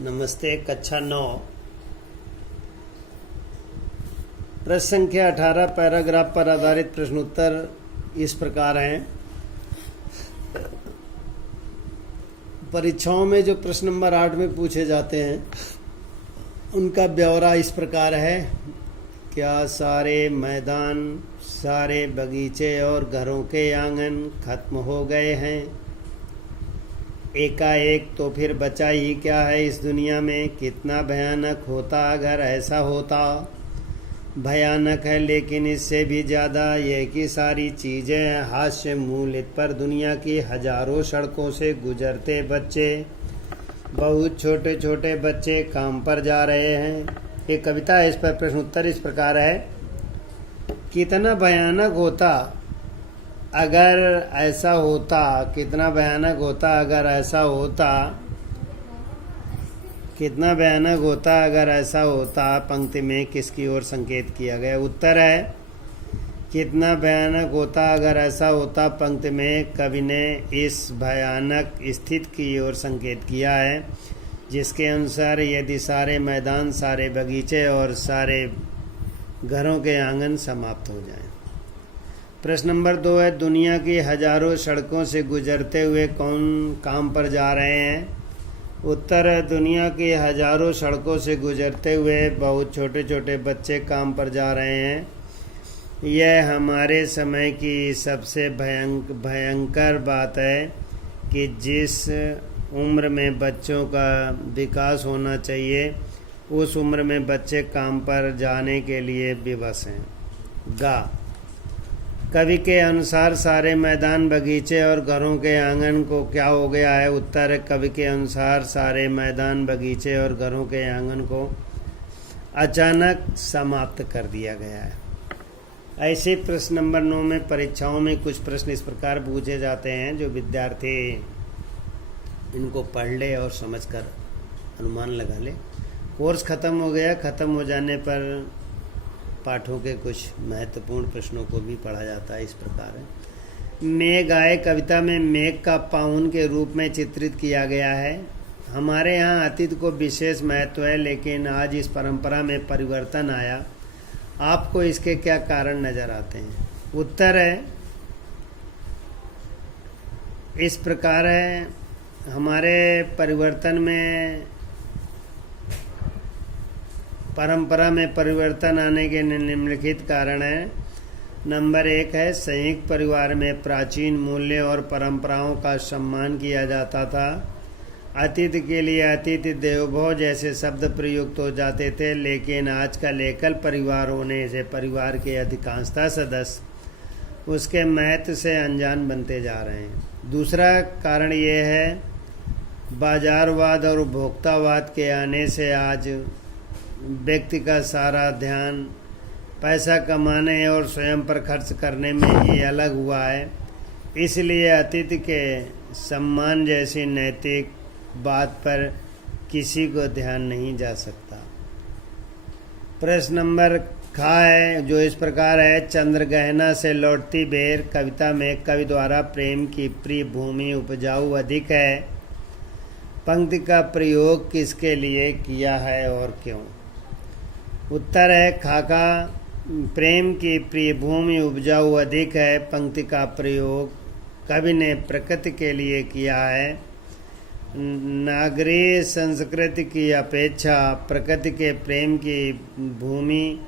नमस्ते। कक्षा 9 प्रश्न संख्या 18 पैराग्राफ पर आधारित प्रश्नोत्तर इस प्रकार हैं। परीक्षाओं में जो प्रश्न नंबर 8 में पूछे जाते हैं उनका ब्यौरा इस प्रकार है। क्या सारे मैदान, सारे बगीचे और घरों के आंगन खत्म हो गए हैं? एकाएक तो फिर बचा ही क्या है इस दुनिया में? कितना भयानक होता अगर ऐसा होता। भयानक है लेकिन इससे भी ज़्यादा यह कि सारी चीज़ें हास्य मूलित पर दुनिया की हजारों सड़कों से गुजरते बच्चे, बहुत छोटे छोटे बच्चे काम पर जा रहे हैं। एक कविता है, इस पर प्रश्न उत्तर इस प्रकार है। कितना भयानक होता अगर ऐसा होता, कितना भयानक होता अगर ऐसा होता, कितना भयानक होता अगर ऐसा होता। पंक्ति में किसकी ओर संकेत किया गया? उत्तर है कितना भयानक होता अगर ऐसा होता। पंक्ति में कवि ने इस भयानक स्थिति की ओर संकेत किया है जिसके अनुसार यदि सारे मैदान, सारे बगीचे और सारे घरों के आंगन समाप्त हो जाएं। प्रश्न नंबर 2 है, दुनिया की हजारों सड़कों से गुजरते हुए कौन काम पर जा रहे हैं? उत्तर है दुनिया की हजारों सड़कों से गुजरते हुए बहुत छोटे छोटे बच्चे काम पर जा रहे हैं। यह हमारे समय की सबसे भयंकर बात है कि जिस उम्र में बच्चों का विकास होना चाहिए उस उम्र में बच्चे काम पर जाने के लिए विवश हैं। गा कवि के अनुसार सारे मैदान, बगीचे और घरों के आंगन को क्या हो गया है? उत्तर कवि के अनुसार सारे मैदान, बगीचे और घरों के आंगन को अचानक समाप्त कर दिया गया है। ऐसे प्रश्न नंबर 9 में परीक्षाओं में कुछ प्रश्न इस प्रकार पूछे जाते हैं जो विद्यार्थी इनको पढ़ ले और समझकर अनुमान लगा ले। कोर्स ख़त्म हो गया, ख़त्म हो जाने पर पाठों के कुछ महत्वपूर्ण प्रश्नों को भी पढ़ा जाता है। इस प्रकार है। मेघ आए कविता में मेघ का पाउन के रूप में चित्रित किया गया है। हमारे यहाँ अतीत को विशेष महत्व है लेकिन आज इस परंपरा में परिवर्तन आया। आपको इसके क्या कारण नजर आते हैं? उत्तर है इस प्रकार है। हमारे परिवर्तन में, परंपरा में परिवर्तन आने के निम्नलिखित कारण है। नंबर 1 है, संयुक्त परिवार में प्राचीन मूल्य और परंपराओं का सम्मान किया जाता था। अतिथि के लिए अतिथि देवो भव जैसे शब्द प्रयुक्त हो जाते थे लेकिन आजकल एकल परिवार होने से परिवार के अधिकांशतः सदस्य उसके महत्व से अनजान बनते जा रहे हैं। दूसरा कारण ये है, बाजारवाद और उपभोक्तावाद के आने से आज व्यक्ति का सारा ध्यान पैसा कमाने और स्वयं पर खर्च करने में ही अलग हुआ है। इसलिए अतिथि के सम्मान जैसी नैतिक बात पर किसी को ध्यान नहीं जा सकता। प्रश्न नंबर खा है जो इस प्रकार है। चंद्रगहना से लौटती बेर कविता में कवि द्वारा प्रेम की प्रिय भूमि उपजाऊ अधिक है। पंक्ति का प्रयोग किसके लिए किया है और क्यों? उत्तर है खाका प्रेम की प्रिय भूमि उपजाऊ अधिक है। पंक्ति का प्रयोग कवि ने प्रकृति के लिए किया है। नागरीय संस्कृति की अपेक्षा प्रकृति के प्रेम की भूमि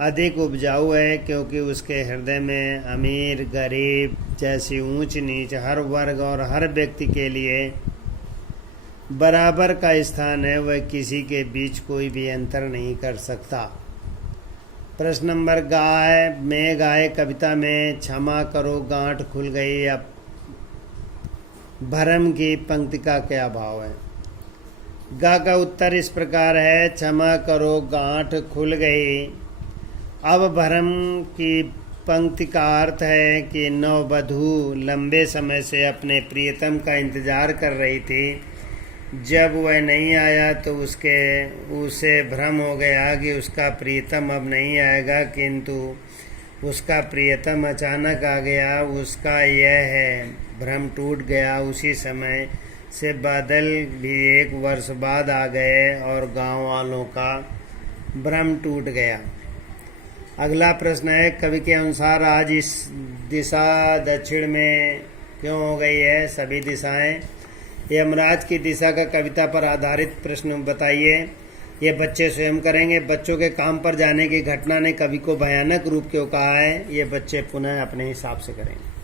अधिक उपजाऊ है क्योंकि उसके हृदय में अमीर गरीब जैसी ऊंच नीच हर वर्ग और हर व्यक्ति के लिए बराबर का स्थान है। वह किसी के बीच कोई भी अंतर नहीं कर सकता। प्रश्न नंबर गा है। मेघ आए कविता में क्षमा करो गांठ खुल गई अब भरम की पंक्ति का क्या भाव है? गा का उत्तर इस प्रकार है, क्षमा करो गांठ खुल गई अब भरम की पंक्ति का अर्थ है कि नववधू लंबे समय से अपने प्रियतम का इंतजार कर रही थी। जब वह नहीं आया तो उसे भ्रम हो गया कि उसका प्रियतम अब नहीं आएगा, किंतु उसका प्रियतम अचानक आ गया। उसका यह है भ्रम टूट गया। उसी समय से बादल भी एक वर्ष बाद आ गए और गांव वालों का भ्रम टूट गया। अगला प्रश्न है, कवि के अनुसार आज इस दिशा दक्षिण में क्यों हो गई है? सभी दिशाएं। यमराज की दिशा का कविता पर आधारित प्रश्न बताइए। ये बच्चे स्वयं करेंगे। बच्चों के काम पर जाने की घटना ने कवि को भयानक रूप क्यों कहा है? ये बच्चे पुनः अपने हिसाब से करेंगे।